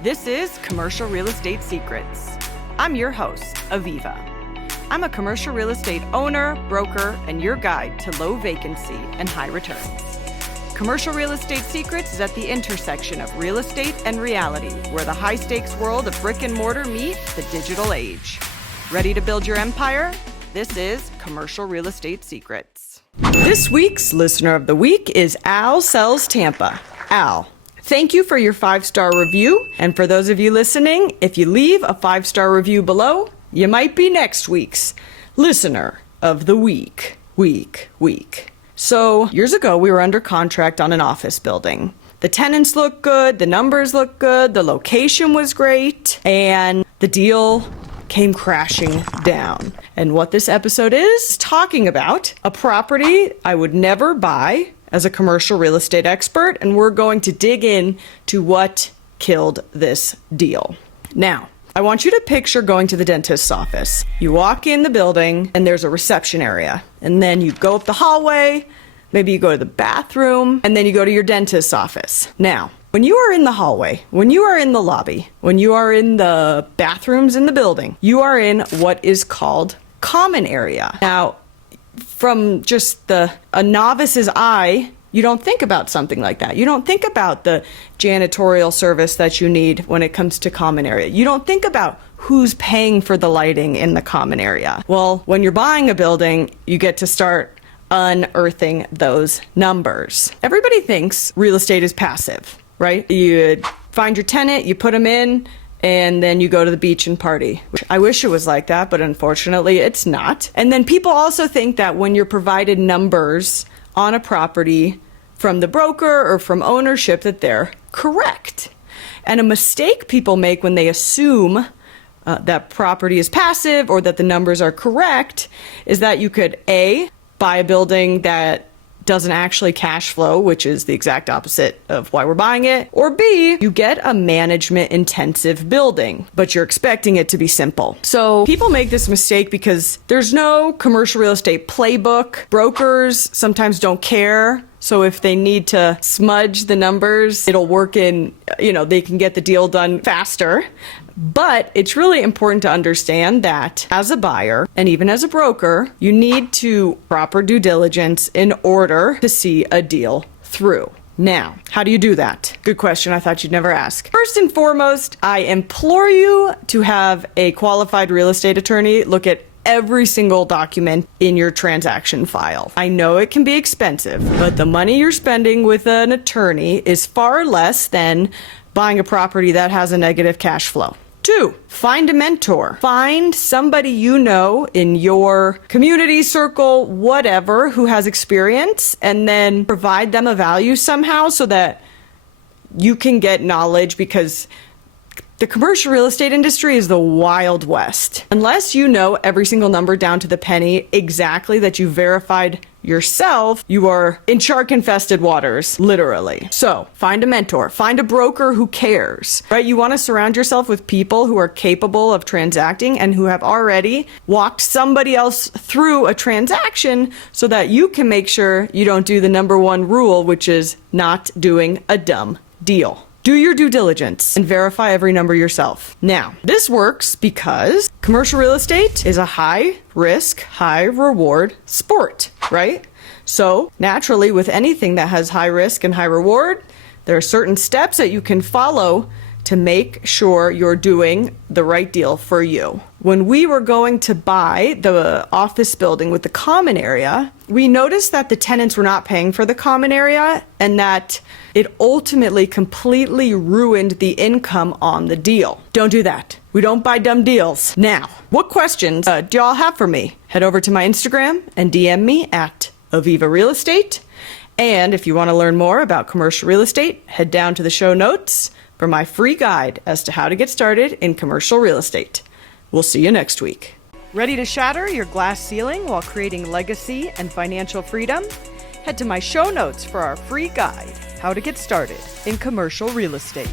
This is Commercial Real Estate Secrets. I'm your host, Aviva. I'm a commercial real estate owner, broker, and your guide to low vacancy and high returns. Commercial Real Estate Secrets is at the intersection of real estate and reality, where the high-stakes world of brick and mortar meet the digital age. Ready to build your empire? This is Commercial Real Estate Secrets. This week's Listener of the Week is Al Sells Tampa. Al, thank you for your 5-star review. And for those of you listening, if you leave a 5-star review below, you might be next week's Listener of the Week. So years ago, we were under contract on an office building. The tenants looked good, the numbers looked good, the location was great, and the deal came crashing down. And what this episode is talking about a property I would never buy as a commercial real estate expert, and we're going to dig in to what killed this deal. Now, I want you to picture going to the dentist's office. You walk in the building and there's a reception area, and then you go up the hallway, maybe you go to the bathroom, and then you go to your dentist's office. Now, when you are in the hallway, when you are in the lobby, when you are in the bathrooms in the building, you are in what is called common area. Now, from just a novice's eye, you don't think about something like that. You don't think about the janitorial service that you need when it comes to common area. You don't think about who's paying for the lighting in the common area. Well, when you're buying a building, you get to start unearthing those numbers. Everybody thinks real estate is passive, right? You find your tenant, you put them in, and then you go to the beach and party. I wish it was like that, but unfortunately it's not. And then people also think that when you're provided numbers on a property from the broker or from ownership that they're correct. And a mistake people make when they assume that property is passive or that the numbers are correct is that you could A, buy a building that doesn't actually cash flow, which is the exact opposite of why we're buying it, or B, you get a management intensive building, but you're expecting it to be simple. So people make this mistake because there's no commercial real estate playbook. Brokers sometimes don't care. So if they need to smudge the numbers, it'll work in, they can get the deal done faster. But it's really important to understand that as a buyer and even as a broker, you need to proper due diligence in order to see a deal through. Now, how do you do that? Good question. I thought you'd never ask. First and foremost, I implore you to have a qualified real estate attorney look at every single document in your transaction file. I know it can be expensive, but the money you're spending with an attorney is far less than buying a property that has a negative cash flow. 2, find a mentor. Find somebody you know in your community, circle, whatever, who has experience, and then provide them a value somehow so that you can get knowledge, because the commercial real estate industry is the Wild West. Unless you know every single number down to the penny exactly that you verified yourself, you are in shark-infested waters, literally. So find a mentor, find a broker who cares, right? You want to surround yourself with people who are capable of transacting and who have already walked somebody else through a transaction so that you can make sure you don't do the number one rule, which is not doing a dumb deal. Do your due diligence and verify every number yourself. Now, this works because commercial real estate is a high risk, high reward sport, right? So naturally, with anything that has high risk and high reward, there are certain steps that you can follow to make sure you're doing the right deal for you. When we were going to buy the office building with the common area, we noticed that the tenants were not paying for the common area and that it ultimately completely ruined the income on the deal. Don't do that. We don't buy dumb deals. Now, what questions do y'all have for me? Head over to my Instagram and DM me at Aviva Real Estate. And if you want to learn more about commercial real estate, head down to the show notes for my free guide as to how to get started in commercial real estate. We'll see you next week. Ready to shatter your glass ceiling while creating legacy and financial freedom? Head to my show notes for our free guide, How to Get Started in Commercial Real Estate.